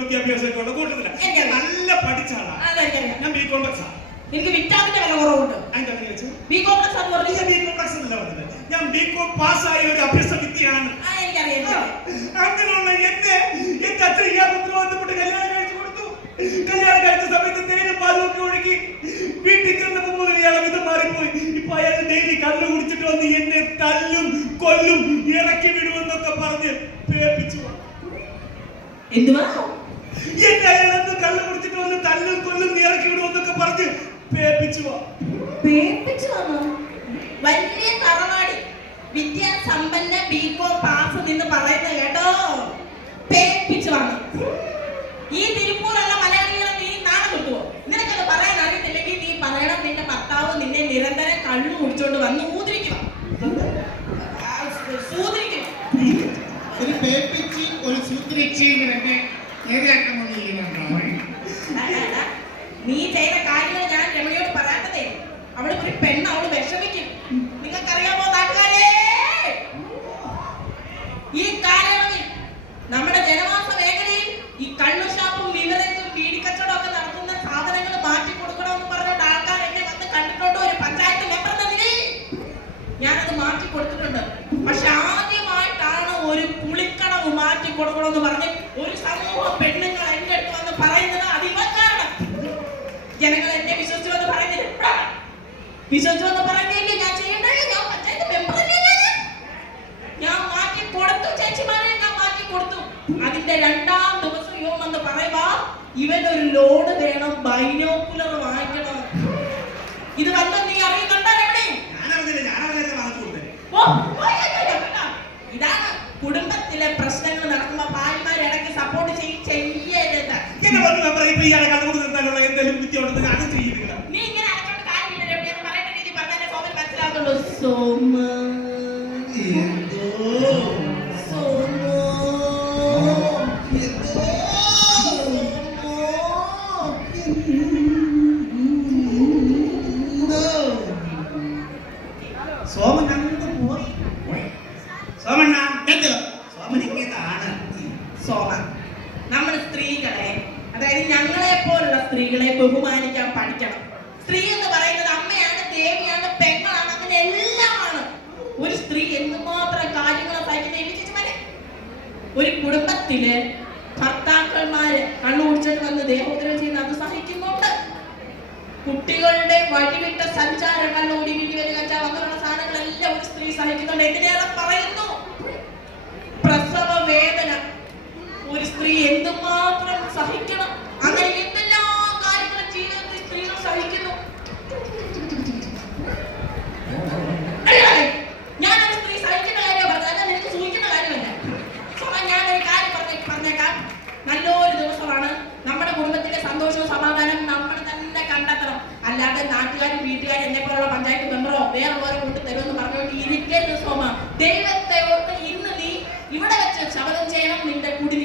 വിദ്യാഭ്യാസമൊക്കെ കൂട്ടത്തില്ല. നല്ല പഠിച്ചാളാ. ഞാൻ ബി കോംപ്ലക്സാ. എനിക്ക് വിറ്റാമിന്റെ വില കുറവുണ്ട്. ബി കോംപ്ലക്സ് എന്ന് പറഞ്ഞാൽ ബി കോംപ്ലക്സ് എന്നല്ല പറഞ്ഞത്. ഞാൻ ബി കോം പാസ്സായ ഒരു അഭ്യസ്ത വിദ്യയാണ്. അങ്ങനെയുള്ള എന്റെ അച്ഛൻ ഇയാൾക്ക് ഉത്തരവാദിത്തപ്പെട്ട് കല്യാണം കഴിച്ചു കൊടുത്തു. കല്യാണം കഴിച്ച സമയത്ത് തേനും പാലൊക്കെ ഒഴുകി വീട്ടിൽ ചെന്നപ്പോ മുതൽ ഇയാളെ വിധം മാറിപ്പോയി. ഇപ്പൊ അയാൾ ഡെയിലി കള്ളു കുടിച്ചിട്ട് വന്ന് എന്നെ തല്ലും കൊല്ലും ഇറക്കി വിടുമെന്നൊക്കെ പറഞ്ഞ് പേപ്പിച്ചു. എന്തുവാ? എന്നെ അയാളെന്ന് കള്ളു കുടിച്ചിട്ട് വന്ന് തല്ലും കൊല്ലും ഇറക്കി വിടുമെന്നൊക്കെ പറഞ്ഞ് പേപ്പിച്ചു. വലിയ തറവാടി വിദ്യാസമ്പന്ന ബികോം പാസ് നിന്ന് പറയുന്നത് കേട്ടോ. പേപ്പിച്ചുവാണ്. ഈ തിരുപ്പൂരുള്ള മലയാളികളെ നീ നാളെ കിട്ടുവോ? നിനക്കത് പറയാൻ അറിയത്തില്ലെങ്കിൽ നീ പറയണം നിന്റെ ഭർത്താവ് നിന്നെ നിരന്തരം കള്ളു കുടിച്ചോണ്ട് വന്ന് ഊതിരിക്കണം. നീ ചെയ്ത കാര്യങ്ങൾ ഞാൻ രമണിയോട് പറയാത്തതേ. അവിടെ ഒരു പെണ്ണ് അവള് വിഷമിക്കും. നിങ്ങൾക്കറിയാമോ നാട്ടുകാരെ, ഈ കാലയളവിൽ നമ്മുടെ ജനവാസ മേഖലയിൽ ഈ കള്ളു ഷാപ്പും വിവരത്തും വീടിക്കച്ചവടം ഒക്കെ നടത്തുന്ന സാധനങ്ങൾ മാറ്റി കൊടുക്കണമെന്ന് പറഞ്ഞിട്ട് ആൾക്കാർ എന്നെ വന്ന് കണ്ടിട്ടുണ്ട്. ഒരു പഞ്ചായത്ത് മെമ്പർ എന്ന നിലയിൽ ഞാനത് മാറ്റി കൊടുത്തിട്ടുണ്ട്. പക്ഷെ ആദ്യമായിട്ടാണ് ഒരു കുളിക്കടവ് മാറ്റി കൊടുക്കണമെന്ന് പറഞ്ഞ് ഒരു സമൂഹം പെണ്ണുങ്ങൾ എന്റെ അടുത്ത് വന്ന് പറയുന്നത്. അതിവൻ കാരണം ജനങ്ങൾ എന്നെ വിശ്വസിച്ചു വന്ന് പറയുന്നില്ല. വിശ്വസിച്ചു വന്ന് പറഞ്ഞില്ലേ ഞാൻ ചെയ്യണ്ടേ? ഞാൻ പഞ്ചായത്ത് മെമ്പറല്ലേ? ഞാൻ മാറ്റി കൊടുത്തു ചേച്ചിമാരെ, ഞാൻ മാറ്റി കൊടുത്തു. അതിന്റെ 2ാം ദിവസം ഇവൻ വന്ന് പറയുവാ ഇവനൊരു ലോഡ് വേണം, ബൈനോക്കുലർ വാങ്ങിക്കണം. ഇത് വന്ന് നീ അറിയുന്നുണ്ടോ? ഇതാണ് കുടുംബത്തിലെ പ്രശ്നങ്ങൾ നടക്കുമ്പോ ഭാര്യമാർ ഇടയ്ക്ക് സപ്പോർട്ട് ചെയ്യരുത്. നീ ഇങ്ങനെ അടച്ചോണ്ട് കാര്യമില്ല. പറയേണ്ട രീതി പറഞ്ഞാലേ സോമൻ മനസ്സിലാവുള്ളൂ. നമ്മൾ സ്ത്രീകളെ, അതായത് ഞങ്ങളെ പോലുള്ള സ്ത്രീകളെ ബഹുമാനിക്കാൻ പഠിക്കണം. സ്ത്രീ എന്ന് പറയുന്നത് അമ്മയാണ്, ദേവിയാണ്, പെങ്ങളാണ്, അങ്ങനെ എല്ലാമാണ്. ഒരു സ്ത്രീ എന്തുമാത്രം കാര്യങ്ങൾ സഹിക്കുന്ന ഒരു കുടുംബത്തില് ഭർത്താക്കന്മാര് കണ്ണുകുടിച്ചിട്ട് വന്ന് ദേഹോദരം ചെയ്യുന്ന അത് സഹിക്കുന്നുണ്ട്. കുട്ടികളുടെ വഴിവിട്ട സഞ്ചാരം, കണ്ണൂടി വീടിവര് കഞ്ചാവ് അങ്ങനെയുള്ള സാധനങ്ങളെല്ലാം ഒരു സ്ത്രീ സഹിക്കുന്നുണ്ട്. എന്തിനേറെ പറയുന്നു, പ്രസവ വേദന ഒരു സ്ത്രീ എന്തുമാത്രം സഹിക്കണം. അങ്ങനെ എന്തെല്ലാം കാര്യങ്ങളും ജീവിതത്തിൽ സ്ത്രീകൾ സഹിക്കുന്നു. ഞാനൊരു സ്ത്രീ സഹിക്കുന്ന കാര്യം പറഞ്ഞാൽ നിനക്ക് സൂഹിക്കുന്ന കാര്യമല്ല. ഞാനൊരു കാര്യം പറഞ്ഞേക്കാം. നല്ലൊരു ദിവസമാണ്. നമ്മുടെ കുടുംബത്തിലെ സന്തോഷവും സമാധാനം നമ്മൾ തന്നെ കണ്ടെത്തണം. അല്ലാതെ നാട്ടുകാരും വീട്ടുകാരും എന്നെ പോലുള്ള പഞ്ചായത്ത് മെമ്പറോ വേറെ കൊണ്ട് തരുമെന്ന് പറഞ്ഞുകൊണ്ട് ഇരിക്കരുത്. സോമ, ദൈവത്തെ ഓർത്ത് ഇന്ന് നീ ഇവിടെ വെച്ച് ശപഥം ചെയ്യണം. നിന്റെ കുടി